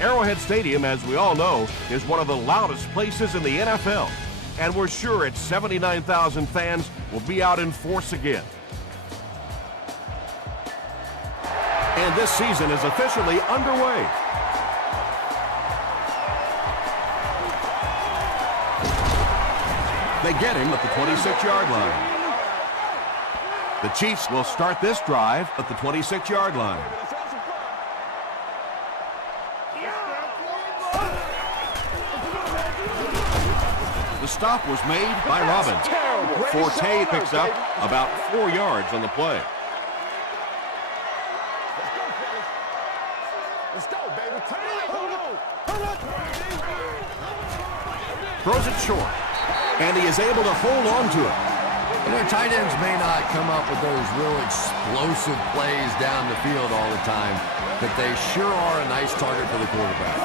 Arrowhead Stadium, as we all know, is one of the loudest places in the NFL, and we're sure its 79,000 fans will be out in force again. And this season is officially underway. They get him at the 26-yard line. The Chiefs will start this drive at the 26-yard line. The stop was made by Robbins. Forte picks up about 4 yards on the play. Let's go, baby. Throws it short, and he is able to hold on to it. You know, tight ends may not come up with those real explosive plays down the field all the time, but they sure are a nice target for the quarterback.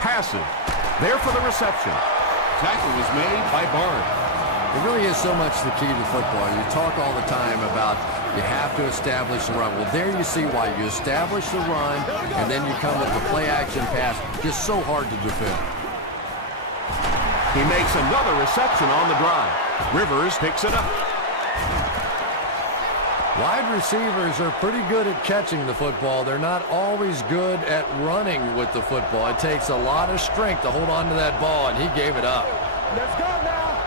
Passive. There for the reception. Tackle was made by Barnes. It really is so much the key to football. You talk all the time about you have to establish the run. Well, there you see why. You establish the run, and then you come with the play-action pass. Just so hard to defend. He makes another reception on the drive. Rivers picks it up. Wide receivers are pretty good at catching the football. They're not always good at running with the football. It takes a lot of strength to hold on to that ball, and he gave it up. Let's go now.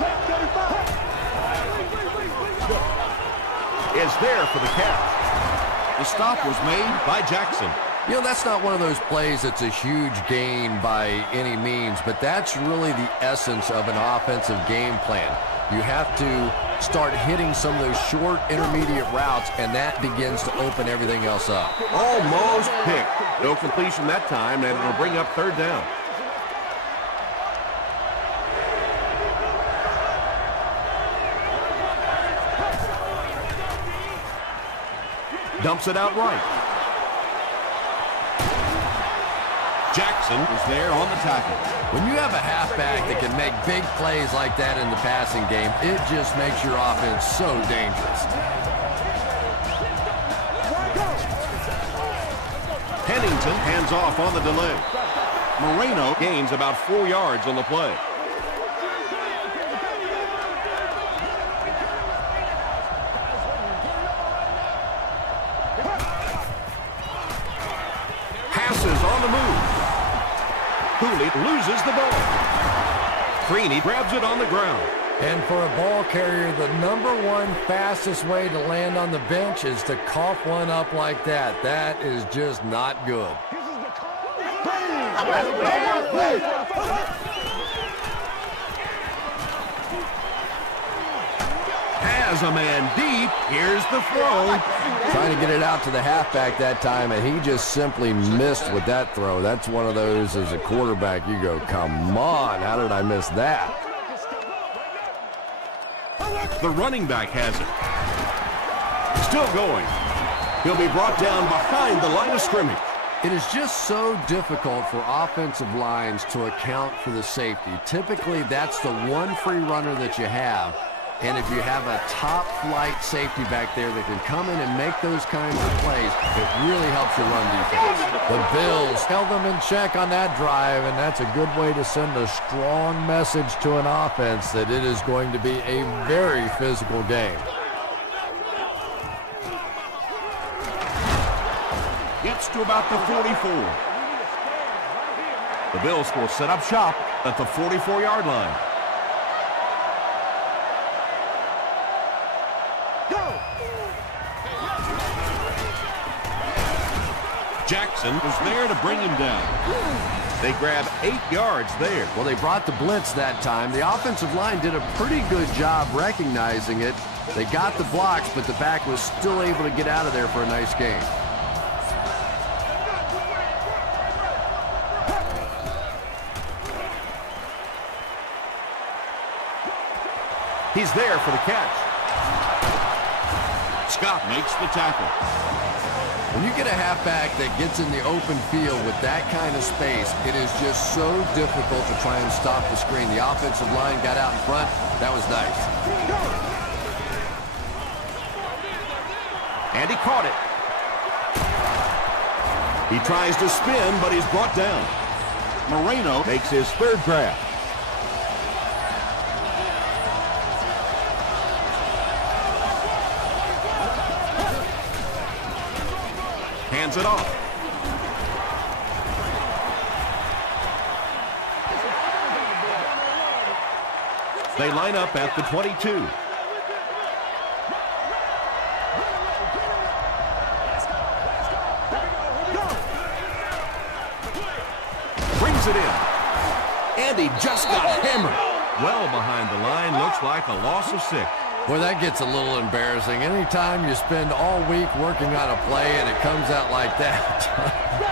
Left 35. Is there for the catch. The stop was made by Jackson. You know, that's not one of those plays that's a huge gain by any means, but that's really the essence of an offensive game plan. You have to start hitting some of those short intermediate routes, and that begins to open everything else up. Almost picked. No completion that time, and it'll bring up third down. Dumps it out right. Jackson is there on the tackle. When you have a halfback that can make big plays like that in the passing game, it just makes your offense so dangerous. Pennington hands off on the delay. Moreno gains about 4 yards on the play. Passes on the move. Cooley loses the ball. Freeney grabs it on the ground. And for a ball carrier, the #1 fastest way to land on the bench is to cough one up like that. That is just not good. Has a man deep. Here's the throw. Trying to get it out to the halfback that time, and he just simply missed with that throw. That's one of those, as a quarterback, you go, come on, how did I miss that? The running back has it. Still going. He'll be brought down behind the line of scrimmage. It is just so difficult for offensive lines to account for the safety. Typically, that's the one free runner that you have. And if you have a top-flight safety back there that can come in and make those kinds of plays, it really helps your run defense. The Bills held them in check on that drive, and that's a good way to send a strong message to an offense that it is going to be a very physical game. Gets to about the 44. The Bills will set up shop at the 44-yard line. Jackson was there to bring him down. They grab 8 yards there. Well, they brought the blitz that time. The offensive line did a pretty good job recognizing it. They got the blocks, but the back was still able to get out of there for a nice gain. He's there for the catch. Scott makes the tackle. When you get a halfback that gets in the open field with that kind of space, it is just so difficult to try and stop the screen. The offensive line got out in front. That was nice. And he caught it. He tries to spin, but he's brought down. Moreno makes his third grab. Hands it off. They line up at the 22. Brings it in. And he just got hammered. Well behind the line. Looks like a loss of 6. Boy, that gets a little embarrassing. Anytime you spend all week working on a play and it comes out like that,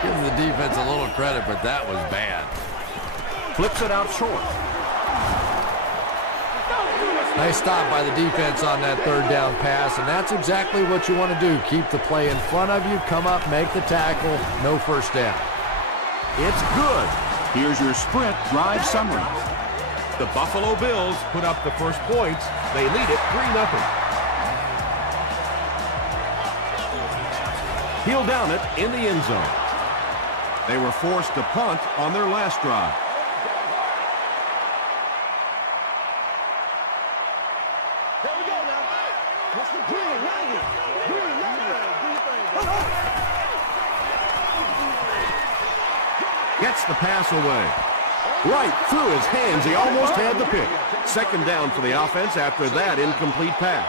give the defense a little credit, but that was bad. Flips it out short. Nice stop by the defense on that third down pass, and that's exactly what you want to do. Keep the play in front of you, come up, make the tackle, no first down. It's good. Here's your Sprint drive summary. The Buffalo Bills put up the first points. They lead it 3-0. He'll down it in the end zone. They were forced to punt on their last drive. Here we go now. Mr. Green, Gets the pass away. Right through his hands. He almost had the pick. Second down for the offense after that incomplete pass.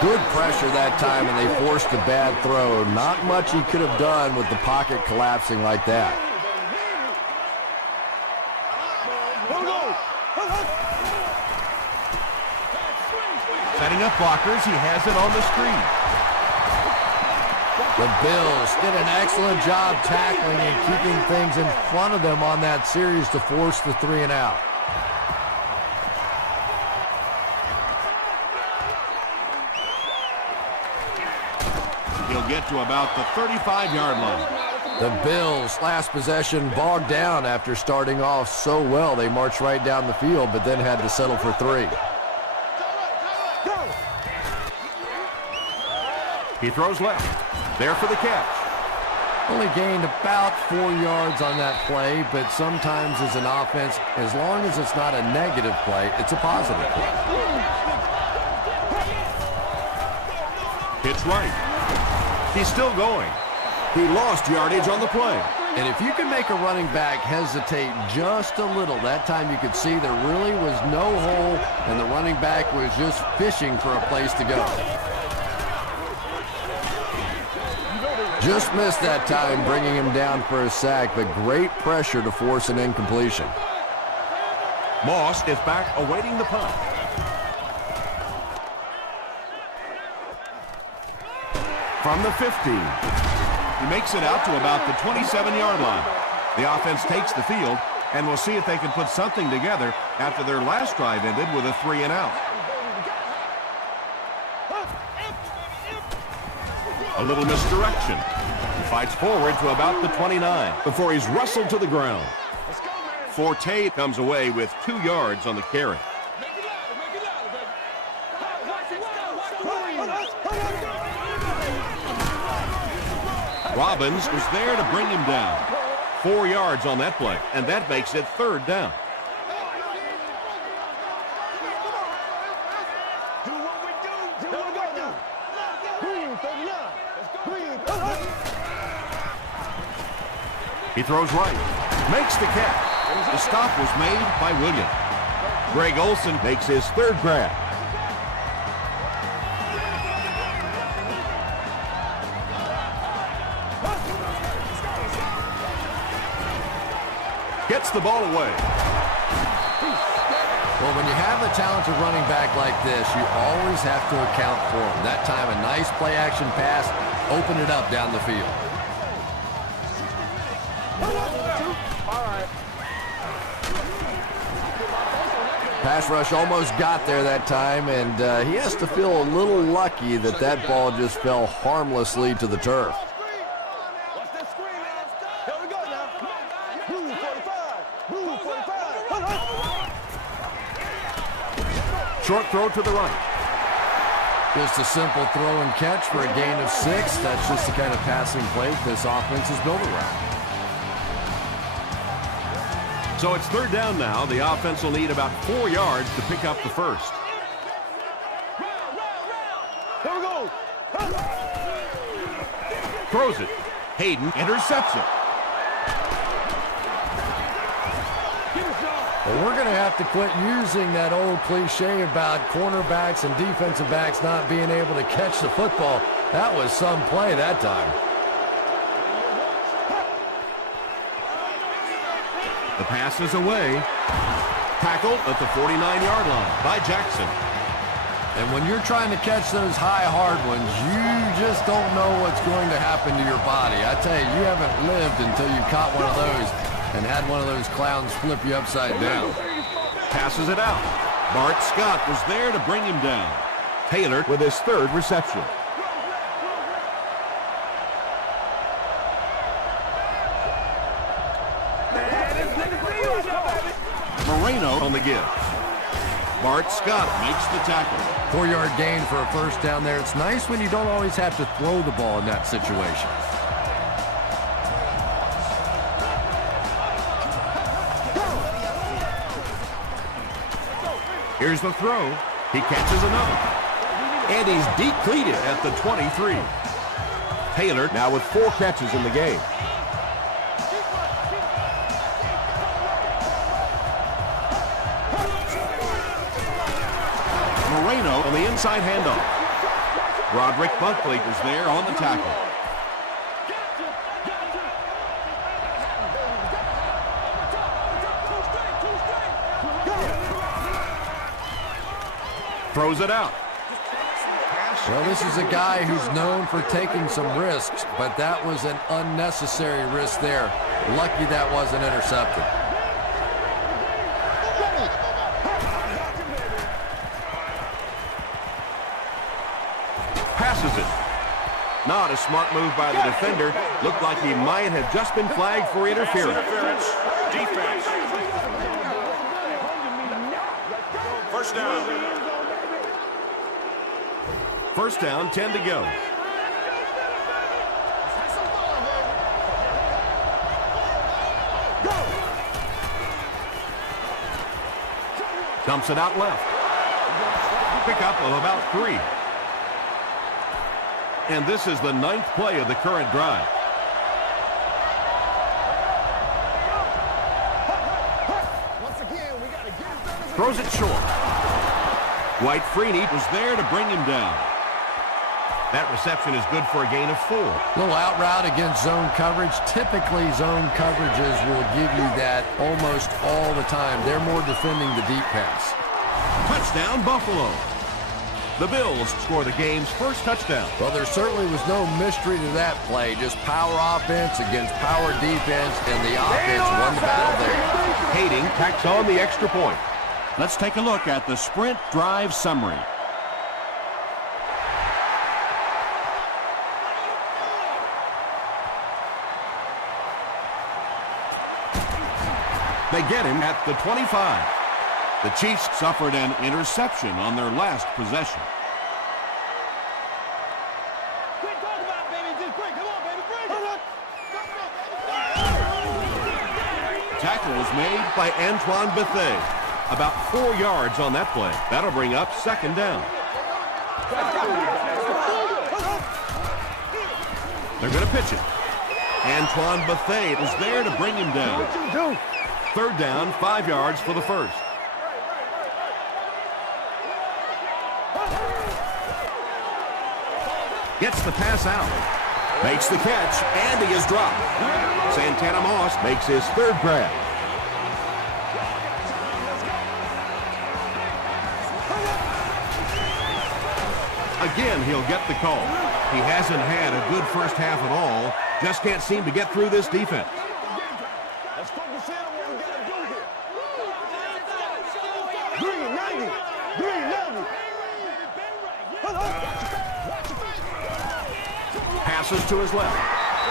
Good pressure that time, and they forced a bad throw. Not much he could have done with the pocket collapsing like that. Setting up blockers. He has it on the screen. The Bills did an excellent job tackling and keeping things in front of them on that series to force the 3 and out. He'll get to about the 35-yard line. The Bills, last possession, bogged down after starting off so well. They marched right down the field, but then had to settle for 3. He throws left. There for the catch. Only gained about 4 yards on that play, but sometimes as an offense, as long as it's not a negative play, it's a positive play. Pitch right. He's still going. He lost yardage on the play. And if you can make a running back hesitate just a little, that time you could see there really was no hole, and the running back was just fishing for a place to go. Just missed that time, bringing him down for a sack, but great pressure to force an incompletion. Moss is back awaiting the punt. From the 15. He makes it out to about the 27-yard line. The offense takes the field, and we'll see if they can put something together after their last drive ended with a 3 and out. A little misdirection. He fights forward to about the 29 before he's wrestled to the ground. Forte comes away with 2 yards on the carry. Robbins was there to bring him down. 4 yards on that play, and that makes it 3rd down. He throws right, makes the catch. The stop was made by Williams. Greg Olsen makes his 3rd grab. Gets the ball away. Well, when you have a talented running back like this, you always have to account for him. That time, a nice play-action pass, opened it up down the field. Pass rush almost got there that time, and he has to feel a little lucky that that ball just fell harmlessly to the turf. Short throw to the right. Just a simple throw and catch for a gain of 6. That's just the kind of passing play this offense is built around. So it's third down now. The offense will need about 4 yards to pick up the first. Here we go. Throws it. Hayden intercepts it. Well, we're going to have to quit using that old cliche about cornerbacks and defensive backs not being able to catch the football. That was some play that time. The pass is away. Tackled at the 49-yard line by Jackson. And when you're trying to catch those high, hard ones, you just don't know what's going to happen to your body. I tell you, you haven't lived until you caught one of those and had one of those clowns flip you upside down. Passes it out. Bart Scott was there to bring him down. Taylor with his third reception. Moreno on the give. Bart Scott makes the tackle. 4-yard gain for a first down there. It's nice when you don't always have to throw the ball in that situation. Here's the throw. He catches another. And he's depleted at the 23. Taylor now with 4 catches in the game. Moreno on the inside handoff. Roderick Buckley is there on the tackle. Throws it out. Well, this is a guy who's known for taking some risks, but that was an unnecessary risk there. Lucky that wasn't intercepted. Passes it. Not a smart move by the defender. Looked like he might have just been flagged for interference. Defense. First down. First down, 10 to go. Dumps it out left. Pickup of about 3. And this is the 9th play of the current drive. Throws it short. White Freeney was there to bring him down. That reception is good for a gain of 4. Little out route against zone coverage. Typically, zone coverages will give you that almost all the time. They're more defending the deep pass. Touchdown, Buffalo. The Bills score the game's first touchdown. Well, there certainly was no mystery to that play. Just power offense against power defense, and the offense won the battle there. Hayden tacks on the extra point. Let's take a look at the sprint drive summary. They get him at the 25. The Chiefs suffered an interception on their last possession. Tackle was made by Antoine Bethea. About 4 yards on that play. That'll bring up second down. They're going to pitch it. Antoine Bethea was there to bring him down. Third down, 5 yards for the first. Gets the pass out. Makes the catch, and he is dropped. Santana Moss makes his third grab. Again, he'll get the call. He hasn't had a good first half at all. Just can't seem to get through this defense. Let's focus in on what we got to do here. Green, 90. Green, 90. Passes to his left.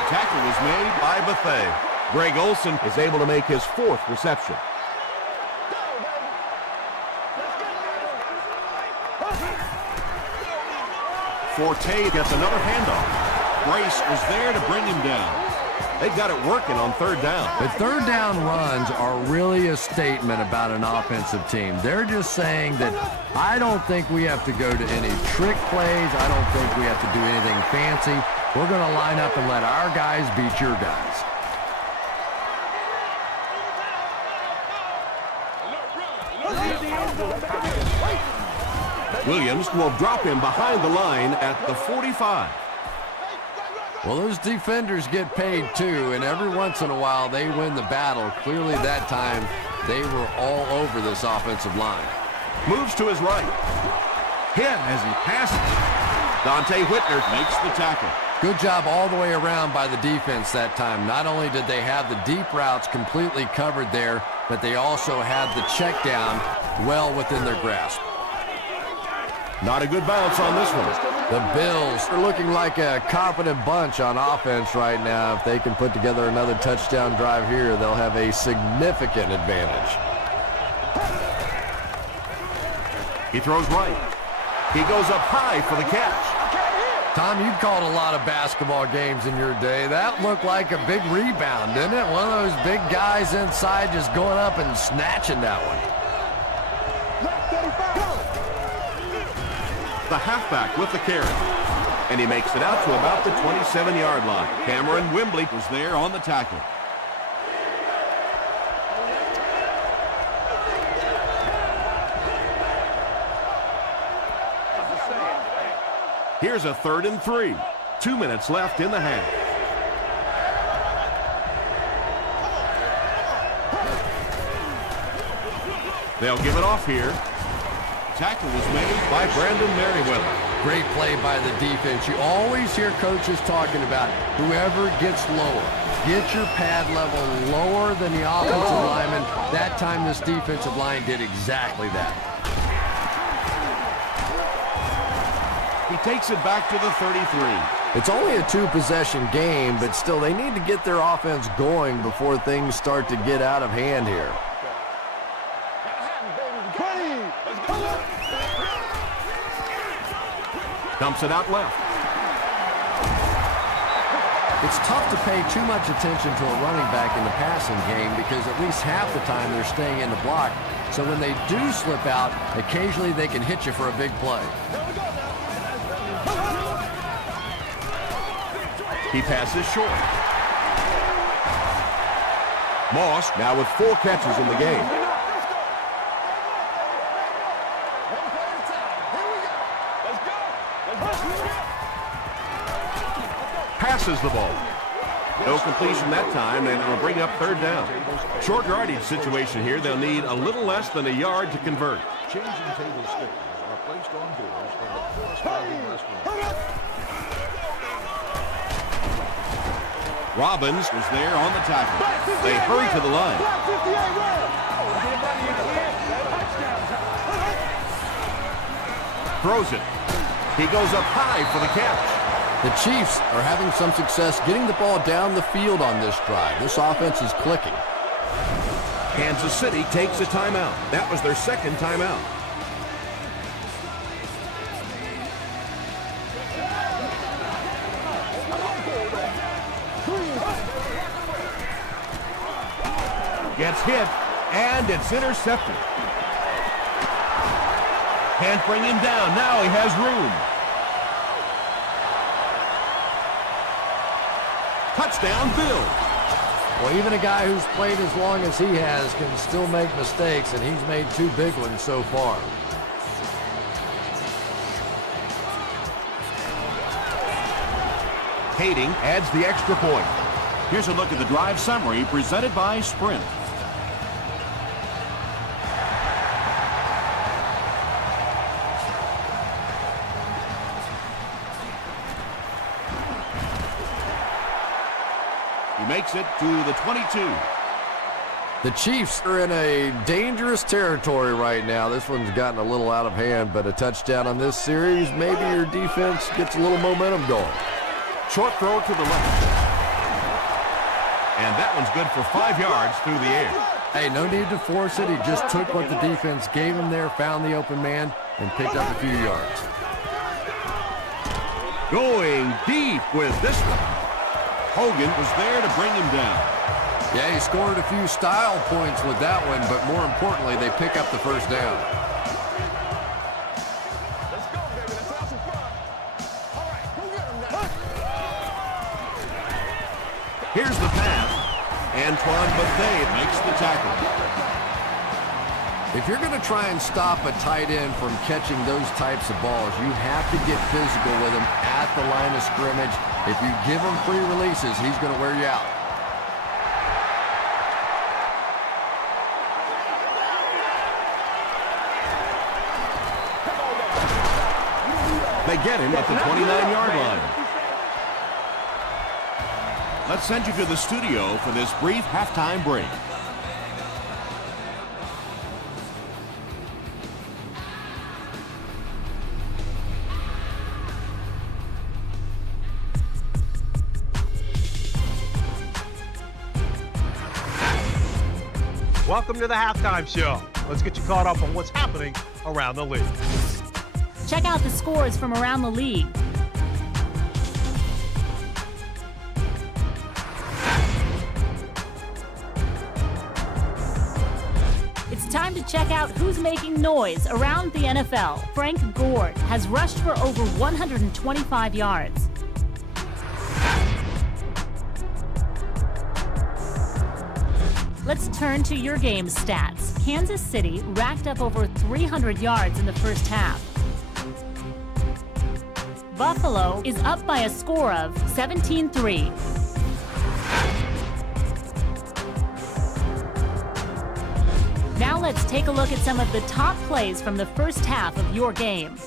Tackle was made by Bethea. Greg Olsen is able to make his 4th reception. Forte gets another handoff. Brace was there to bring him down. They've got it working on third down. But third down runs are really a statement about an offensive team. They're just saying that I don't think we have to go to any trick plays. I don't think we have to do anything fancy. We're going to line up and let our guys beat your guys. Williams will drop him behind the line at the 45. Well, those defenders get paid too, and every once in a while they win the battle. Clearly that time they were all over this offensive line. Moves to his right. Hit as he passes. Dante Whitner makes the tackle. Good job all the way around by the defense that time. Not only did they have the deep routes completely covered there, but they also had the check down well within their grasp. Not a good bounce on this one. The Bills are looking like a confident bunch on offense right now. If they can put together another touchdown drive here, they'll have a significant advantage. He throws right. He goes up high for the catch. Tom, you've called a lot of basketball games in your day. That looked like a big rebound, didn't it? One of those big guys inside just going up and snatching that one. The halfback with the carry. And he makes it out to about the 27-yard line. Cameron Wembley was there on the tackle. Here's a 3rd and 3. 2 minutes left in the half. They'll give it off here. Tackle was made by Brandon Merriweather. Great play by the defense. You always hear coaches talking about whoever gets lower. Get your pad level lower than the offensive lineman. That time this defensive line did exactly that. He takes it back to the 33. It's only a 2-possession game, but still they need to get their offense going before things start to get out of hand here. Dumps it out left. It's tough to pay too much attention to a running back in the passing game because at least half the time they're staying in the block. So when they do slip out, occasionally they can hit you for a big play. He passes short. Moss now with 4 catches in the game. Passes the ball. No completion that time, and it'll bring up 3rd down. Short yardage situation here. They'll need a little less than a yard to convert. Changing table stickers are placed on doors of the corresponding restaurant. Robbins was there on the tackle. They hurry to the line. Throws it. He goes up high for the catch. The Chiefs are having some success getting the ball down the field on this drive. This offense is clicking. Kansas City takes a timeout. That was their 2nd timeout. Gets hit, and it's intercepted. Can't bring him down. Now he has room. Touchdown, Bills. Well, even a guy who's played as long as he has can still make mistakes, and he's made 2 big ones so far. Kading adds the extra point. Here's a look at the drive summary presented by Sprint. He makes it to the 22. The Chiefs are in a dangerous territory right now. This one's gotten a little out of hand, but a touchdown on this series, maybe your defense gets a little momentum going. Short throw to the left. And that one's good for 5 yards through the air. Hey, no need to force it. He just took what the defense gave him there, found the open man, and picked up a few yards. Going deep with this one. Hogan was there to bring him down. Yeah, he scored a few style points with that one, but more importantly, they pick up the first down. Let's go, baby. Let's have some fun. All right, go get him now. Here's the pass. Antoine Bethea makes the tackle. If you're going to try and stop a tight end from catching those types of balls, you have to get physical with him at the line of scrimmage. If you give him free releases, he's going to wear you out. They get him at the 29-yard line. Let's send you to the studio for this brief halftime break. Welcome to the Halftime Show. Let's get you caught up on what's happening around the league. Check out the scores from around the league. It's time to check out who's making noise around the NFL. Frank Gore has rushed for over 125 yards. Let's turn to your game stats. Kansas City racked up over 300 yards in the first half. Buffalo is up by a score of 17-3. Now let's take a look at some of the top plays from the first half of your game.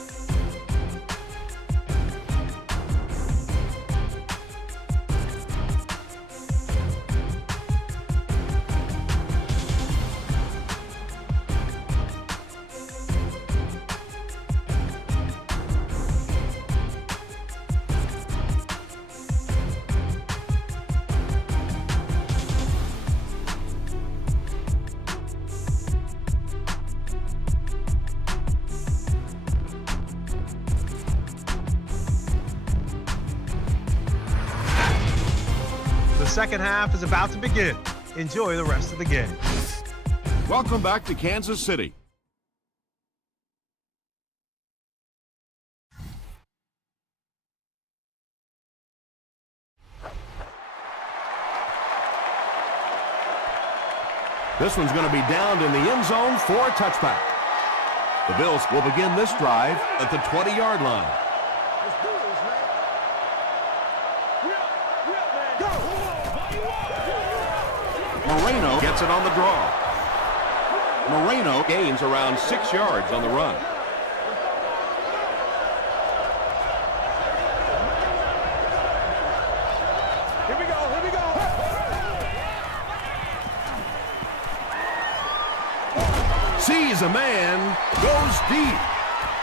The second half is about to begin. Enjoy the rest of the game. Welcome back to Kansas City. This one's going to be downed in the end zone for a touchback. The Bills will begin this drive at the 20-yard line. Let's do this, man. Go. Moreno gets it on the draw. Moreno gains around 6 yards on the run. Here we go. Here we go. Sees a man, goes deep.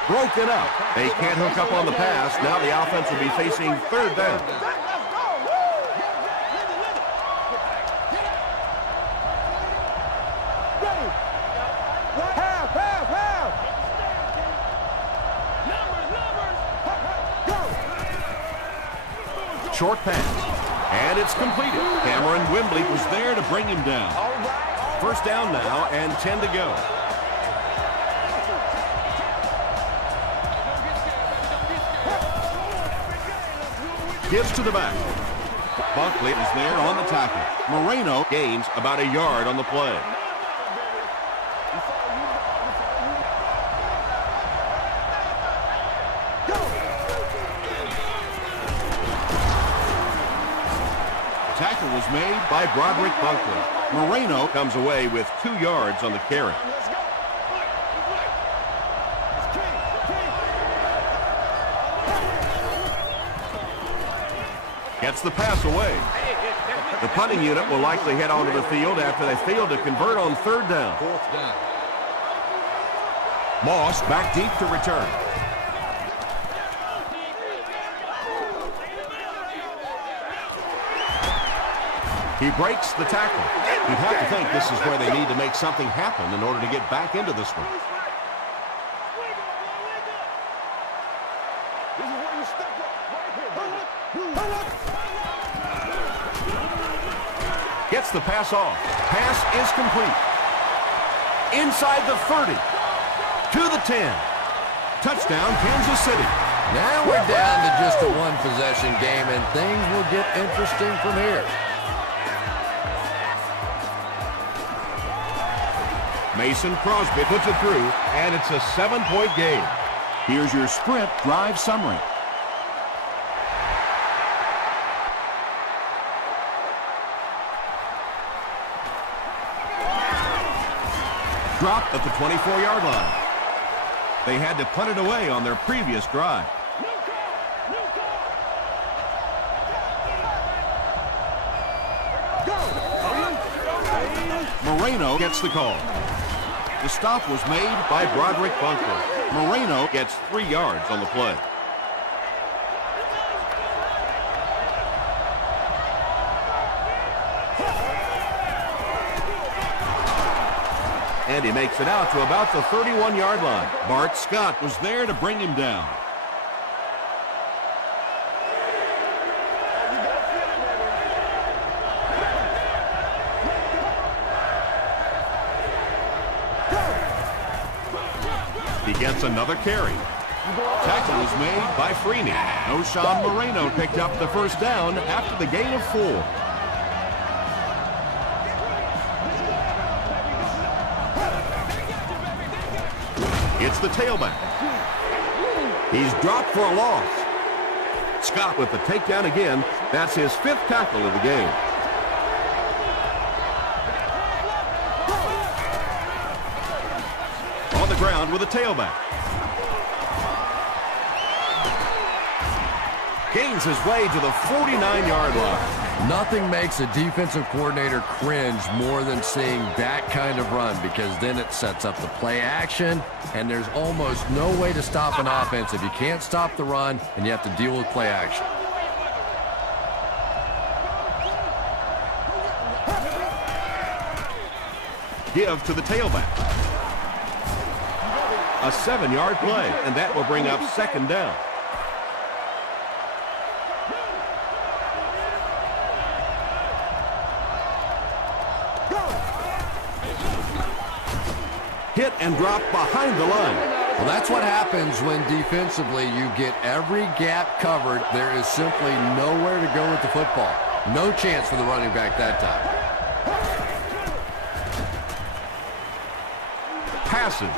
Broken up. They can't hook up on the pass. Now the offense will be facing third down. Let's go. Woo. Ready. Half. Numbers. Go. Short pass. And it's completed. Cameron Wembley was there to bring him down. First down now and 10 to go. Gives to the back. Buckley is there on the tackle. Moreno gains about a yard on the play. The tackle was made by Broderick Buckley. Moreno comes away with 2 yards on the carry. Let's go. Gets the pass away. The punting unit will likely head onto the field after they failed to convert on third down. Fourth down. Moss back deep to return. He breaks the tackle. You'd have to think this is where they need to make something happen in order to get back into this one. This is where you step up. Right gets the pass off. Pass is complete. Inside the 30. To the 10. Touchdown, Kansas City. Now we're down to just a one-possession game, and things will get interesting from here. Mason Crosby puts it through, and it's a 7-point game. Here's your Sprint drive summary. Dropped at the 24-yard line. They had to punt it away on their previous drive. Moreno gets the call. The stop was made by Broderick Bunkley. Moreno gets 3 yards on the play. And he makes it out to about the 31-yard line. Bart Scott was there to bring him down. He gets another carry. Tackle is made by Freeney. O'Shawn Moreno picked up the first down after the gain of 4. It's the tailback. He's dropped for a loss. Scott with the takedown again. That's his 5th tackle of the game. On the ground with a tailback. Gains his way to the 49-yard line. Nothing makes a defensive coordinator cringe more than seeing that kind of run, because then it sets up the play action, and there's almost no way to stop an offense if you can't stop the run and you have to deal with play action. Give to the tailback. A 7-yard play, and that will bring up 2nd down. Hit and drop behind the line. Well, that's what happens when defensively you get every gap covered. There is simply nowhere to go with the football. No chance for the running back that time. Passes.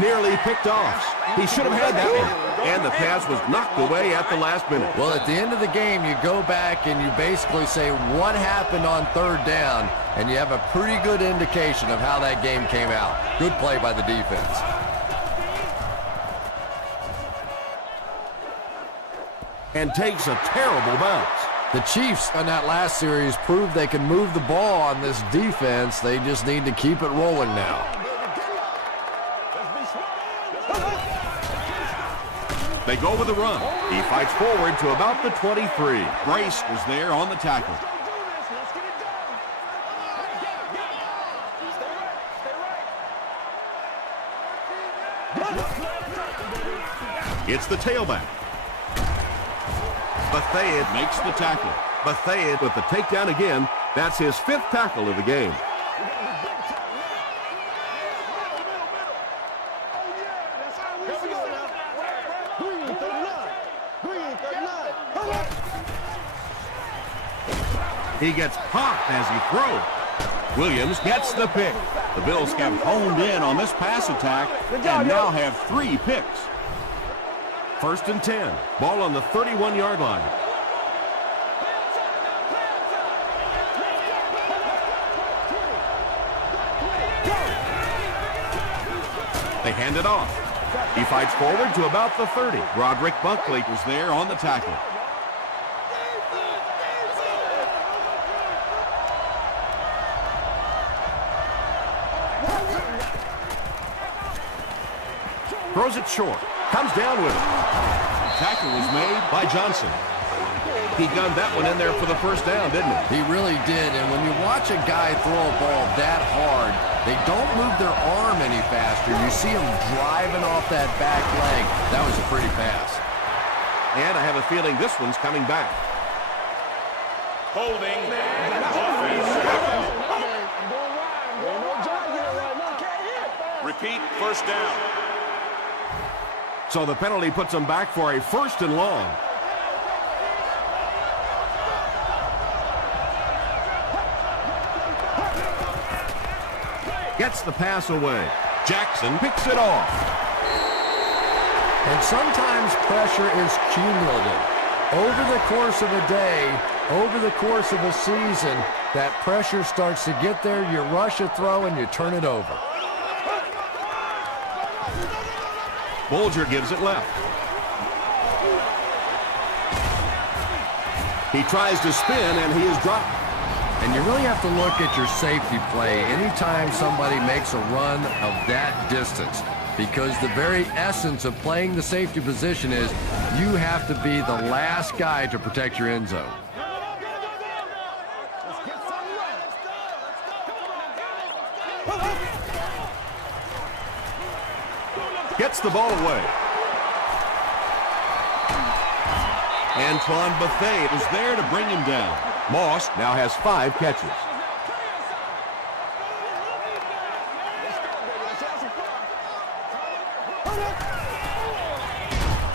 Nearly picked off. He should have had that one. And the pass was knocked away at the last minute. Well, at the end of the game, you go back and you basically say what happened on 3rd down, and you have a pretty good indication of how that game came out. Good play by the defense. And takes a terrible bounce. The Chiefs on that last series proved they can move the ball on this defense. They just need to keep it rolling now. They go with the run. He fights forward to about the 23. Grace was there on the tackle. It's the tailback. Bethea makes the tackle. Bethea with the takedown again. That's his 5th tackle of the game. He gets popped as he throws. Williams gets the pick. The Bills have honed in on this pass attack and now have 3 picks. 1st and 10. Ball on the 31-yard line. They hand it off. He fights forward to about the 30. Broderick Bunkley was there on the tackle. Throws it short. Comes down with it. Tackle was made by Johnson. He gunned that one in there for the first down, didn't he? He really did, and when you watch a guy throw a ball that hard, they don't move their arm any faster. You see him driving off that back leg. That was a pretty pass. And I have a feeling this one's coming back. Holding. Offense. Repeat, first down. So the penalty puts them back for a 1st and long. Gets the pass away. Jackson picks it off. And sometimes pressure is cumulative. Over the course of a day, over the course of a season, that pressure starts to get there, you rush a throw, and you turn it over. Bulger gives it left. He tries to spin, and he is dropped. And you really have to look at your safety play anytime somebody makes a run of that distance, because the very essence of playing the safety position is you have to be the last guy to protect your end zone. Gets the ball away. Antoine Bethea is there to bring him down. Moss now has 5 catches.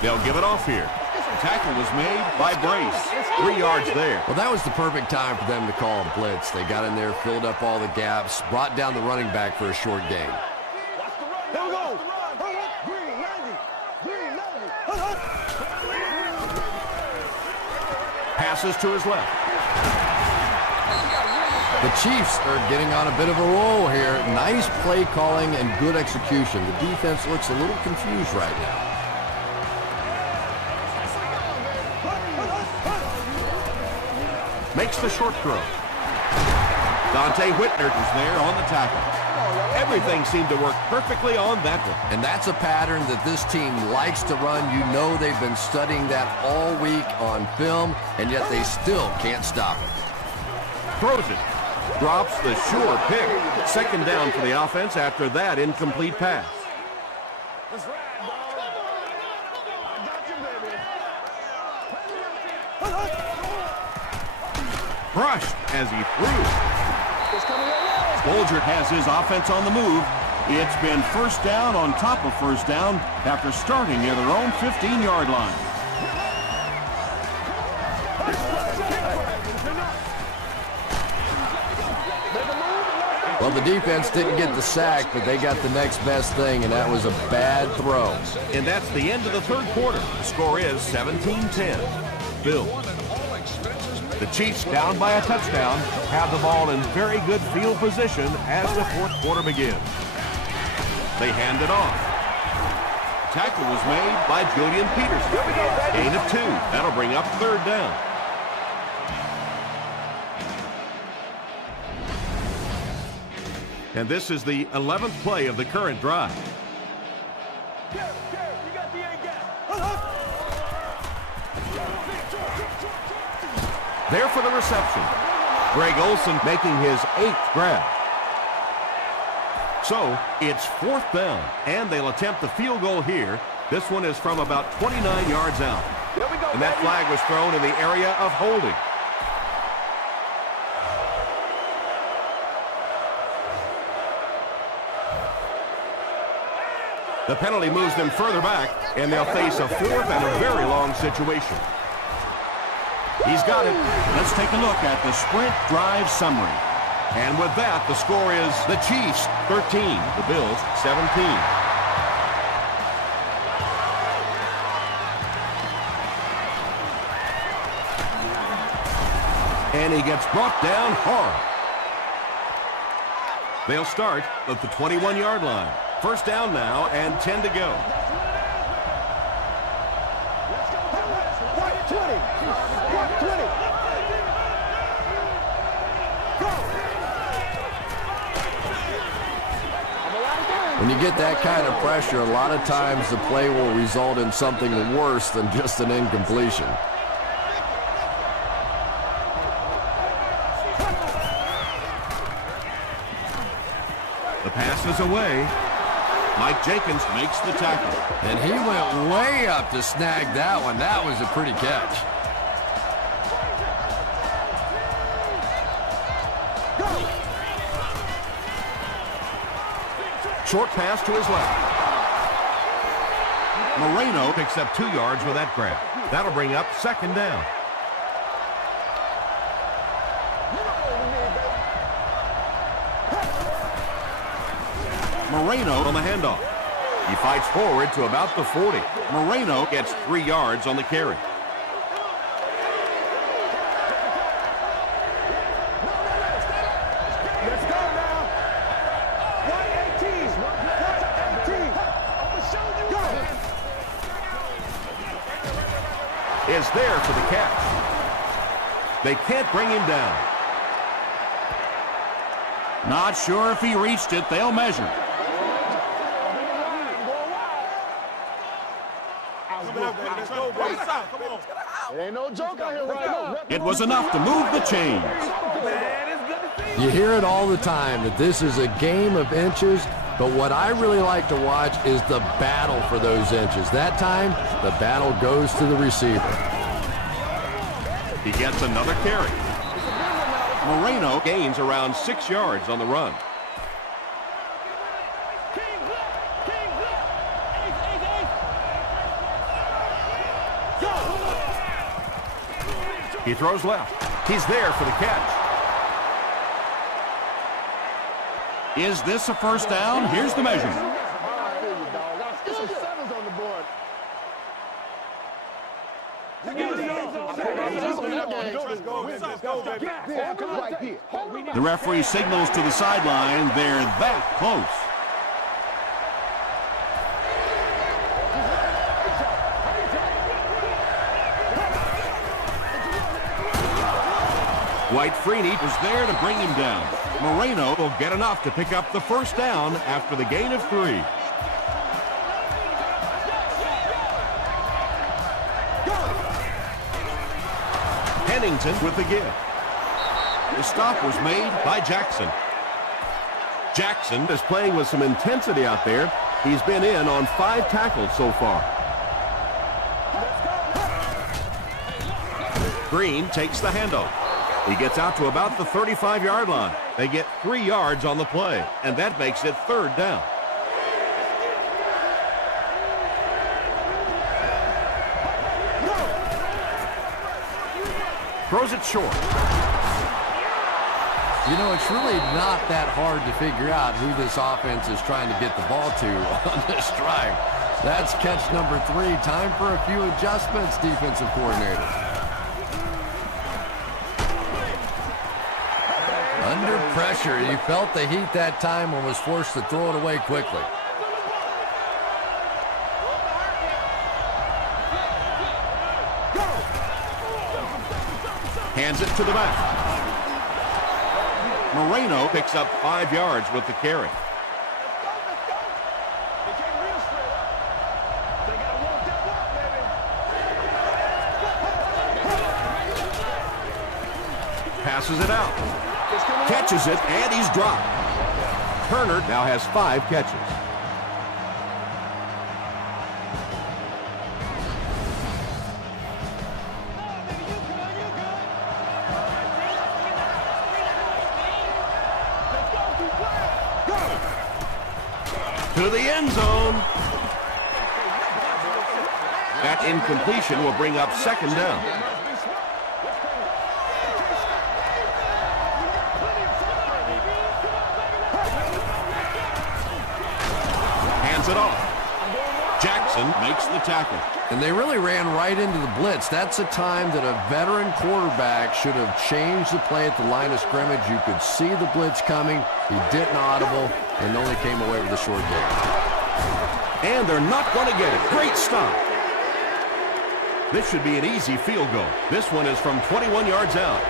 They'll give it off here. Tackle was made by Brace. 3 yards there. Well, that was the perfect time for them to call a blitz. They got in there, filled up all the gaps, brought down the running back for a short gain. Here we go. Green 90. Green 90. Passes to his left. The Chiefs are getting on a bit of a roll here. Nice play calling and good execution. The defense looks a little confused right now. Makes the short throw. Dante Whitner is there on the tackle. Everything seemed to work perfectly on that one. And that's a pattern that this team likes to run. You know they've been studying that all week on film, and yet they still can't stop it. Throws it. Drops the sure pick. 2nd down for the offense after that incomplete pass. That's right, dog. I got you, baby. Brushed as he threw. It's coming your way. Bulger has his offense on the move. It's been 1st down on top of 1st down after starting near their own 15-yard line. Well, the defense didn't get the sack, but they got the next best thing, and that was a bad throw. And that's the end of the 3rd quarter. The score is 17-10. Bills. The Chiefs, down by a touchdown, have the ball in very good field position as the 4th quarter begins. They hand it off. Tackle was made by Julian Peterson. Gain of 2. That'll bring up 3rd down. And this is the 11th play of the current drive. You got the A gap. There for the reception. Greg Olsen making his 8th grab. So it's 4th down, and they'll attempt the field goal here. This one is from about 29 yards out. And that flag was thrown in the area of holding. The penalty moves them further back, and they'll face a 4th and a very long situation. He's got it. Let's take a look at the sprint drive summary. And with that, the score is the Chiefs 13, the Bills 17. And he gets brought down hard. They'll start at the 21-yard line. 1st down now and 10 to go. White 20. White 20. When you get that kind of pressure, a lot of times the play will result in something worse than just an incompletion. The pass is away. Mike Jenkins makes the tackle. And he went way up to snag that one. That was a pretty catch. Short pass to his left. Moreno picks up 2 yards with that grab. That'll bring up second down. Moreno on the handoff. He fights forward to about the 40. Moreno gets 3 yards on the carry. Let's go now. 118. 118. I'm show you. Go. Is there for the catch. They can't bring him down. Not sure if he reached it. They'll measure. It ain't no joke out here right now. It was enough to move the chains. You hear it all the time that this is a game of inches, but what I really like to watch is the battle for those inches. That time, the battle goes to the receiver. He gets another carry. Moreno gains around 6 yards on the run. He throws left. He's there for the catch. Is this a first down? Here's the measurement. Get some sevens on the board. The referee signals to the sideline. They're that close. White Freeney was there to bring him down. Moreno will get enough to pick up the first down after the gain of 3. Pennington with the give. The stop was made by Jackson. Jackson is playing with some intensity out there. He's been in on 5 tackles so far. Green takes the handoff. He gets out to about the 35-yard line. They get 3 yards on the play, and that makes it third down. Throws it short. You know, it's really not that hard to figure out who this offense is trying to get the ball to on this drive. That's catch number 3. Time for a few adjustments, defensive coordinator. Under pressure, he felt the heat that time and was forced to throw it away quickly. Hands it to the back. Moreno picks up 5 yards with the carry. Passes it out. Catches it, and he's dropped. Turner now has 5 catches. To the end zone. That incompletion will bring up second down. Hands it off. Jackson makes the tackle. And they really ran right into the blitz. That's a time that a veteran quarterback should have changed the play at the line of scrimmage. You could see the blitz coming. He didn't audible and only came away with a short gain. And they're not going to get it. Great stop. This should be an easy field goal. This one is from 21 yards out.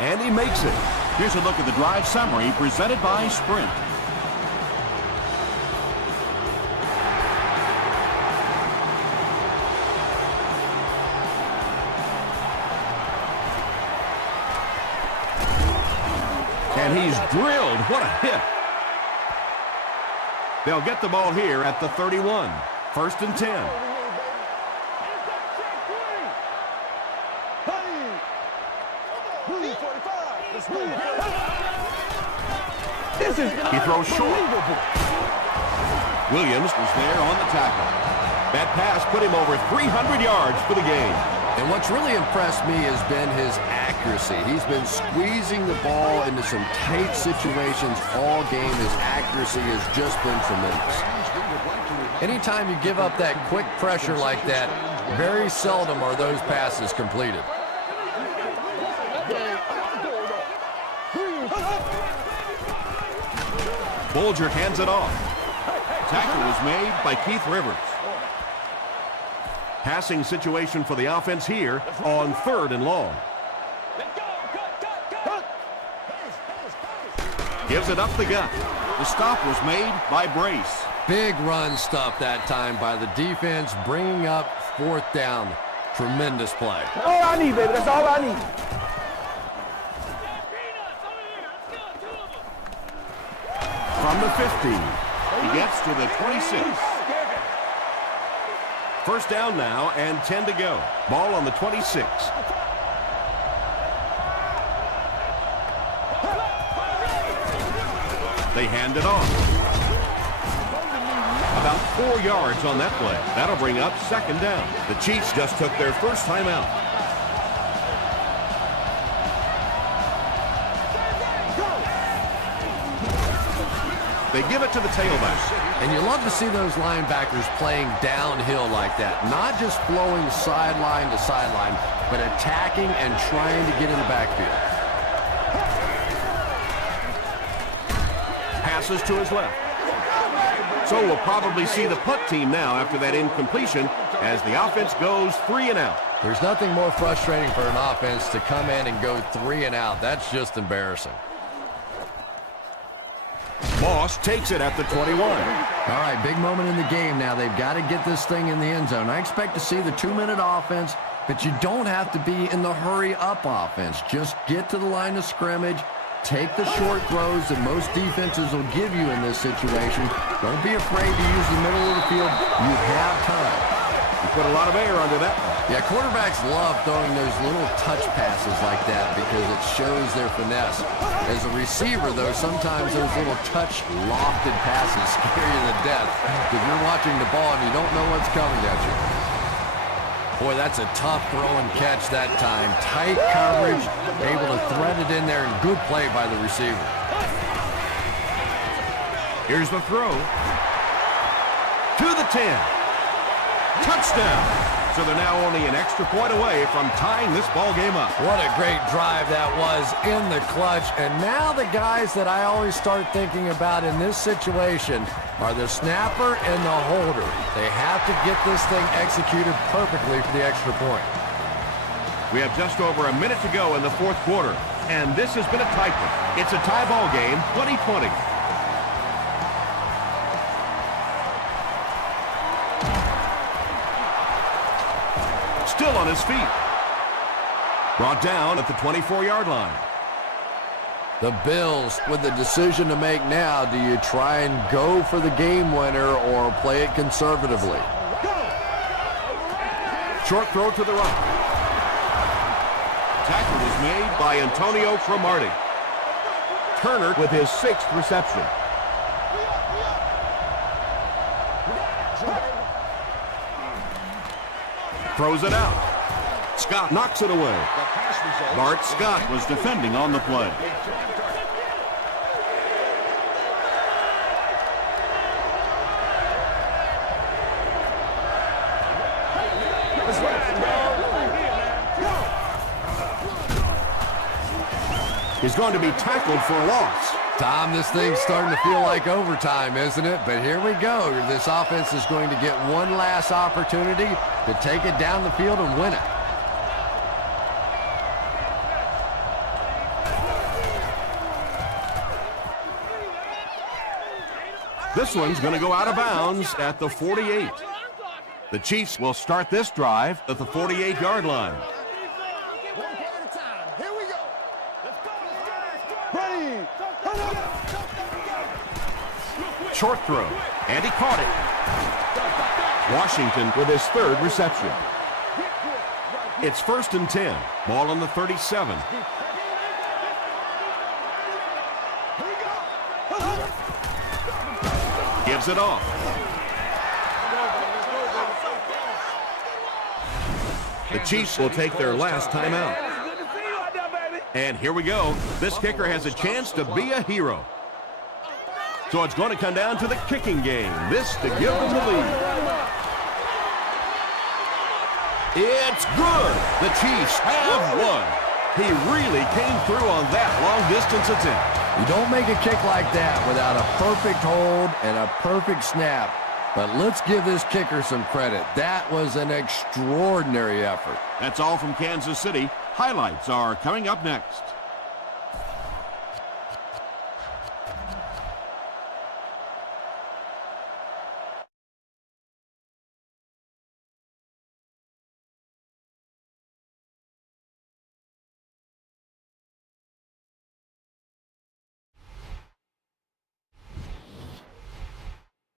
And he makes it. Here's a look at the drive summary presented by Sprint. And he's drilled. What a hit. They'll get the ball here at the 31. First and 10. He throws short. Williams was there on the tackle. That pass put him over 300 yards for the game. And what's really impressed me has been his accuracy. He's been squeezing the ball into some tight situations all game. His accuracy has just been tremendous. Anytime you give up that quick pressure like that, very seldom are those passes completed. Bulger hands it off. Tackle was made by Keith Rivers. Passing situation for the offense here on 3rd and long. Gives it up the gut. The stop was made by Brace. Big run stuff that time by the defense, bringing up 4th down. Tremendous play. All I need, baby. That's all I need. From the 15, he gets to the 26. First down now and 10 to go. Ball on the 26. They hand it off. About 4 yards on that play. That'll bring up 2nd down. The Chiefs just took their first time out. They give it to the tailback. And you love to see those linebackers playing downhill like that. Not just flowing sideline to sideline, but attacking and trying to get in the backfield. Passes to his left. So we'll probably see the punt team now after that incompletion as the offense goes 3 and out. There's nothing more frustrating for an offense to come in and go 3 and out. That's just embarrassing. Moss takes it at the 21. All right, big moment in the game now. They've got to get this thing in the end zone. I expect to see the 2-minute offense, but you don't have to be in the hurry-up offense. Just get to the line of scrimmage, take the short throws that most defenses will give you in this situation. Don't be afraid to use the middle of the field. You have time. You put a lot of air under that one. Yeah, quarterbacks love throwing those little touch passes like that because it shows their finesse. As a receiver, though, sometimes those little touch lofted passes scare you to death because you're watching the ball and you don't know what's coming at you. Boy, that's a tough throw and catch that time. Tight coverage, able to thread it in there, and good play by the receiver. Here's the throw. To the 10. Touchdown. So they're now only an extra point away from tying this ball game up. What a great drive that was in the clutch. And now the guys that I always start thinking about in this situation are the snapper and the holder. They have to get this thing executed perfectly for the extra point. We have just over a minute to go in the 4th quarter, and this has been a tight one. It's a tie ball game, 20-20. Still on his feet. Brought down at the 24-yard line. The Bills with the decision to make now. Do you try and go for the game winner or play it conservatively? Short throw to the right. Tackle was made by Antonio Cromartie. Turner with his 6th reception. Throws it out. Scott knocks it away. Bart Scott was defending on the play. He's going to be tackled for a loss. Tom, this thing's starting to feel like overtime, isn't it? But here we go. This offense is going to get one last opportunity to take it down the field and win it. This one's going to go out of bounds at the 48. The Chiefs will start this drive at the 48-yard line. One play at a time. Here we go. Ready. Short throw, and he caught it. Washington with his 3rd reception. It's 1st and 10. Ball on the 37. Gives it off. The Chiefs will take their last timeout. And here we go. This kicker has a chance to be a hero. So it's going to come down to the kicking game. This to give them the lead. It's good. The Chiefs have won. He really came through on that long-distance attempt. You don't make a kick like that without a perfect hold and a perfect snap. But let's give this kicker some credit. That was an extraordinary effort. That's all from Kansas City. Highlights are coming up next.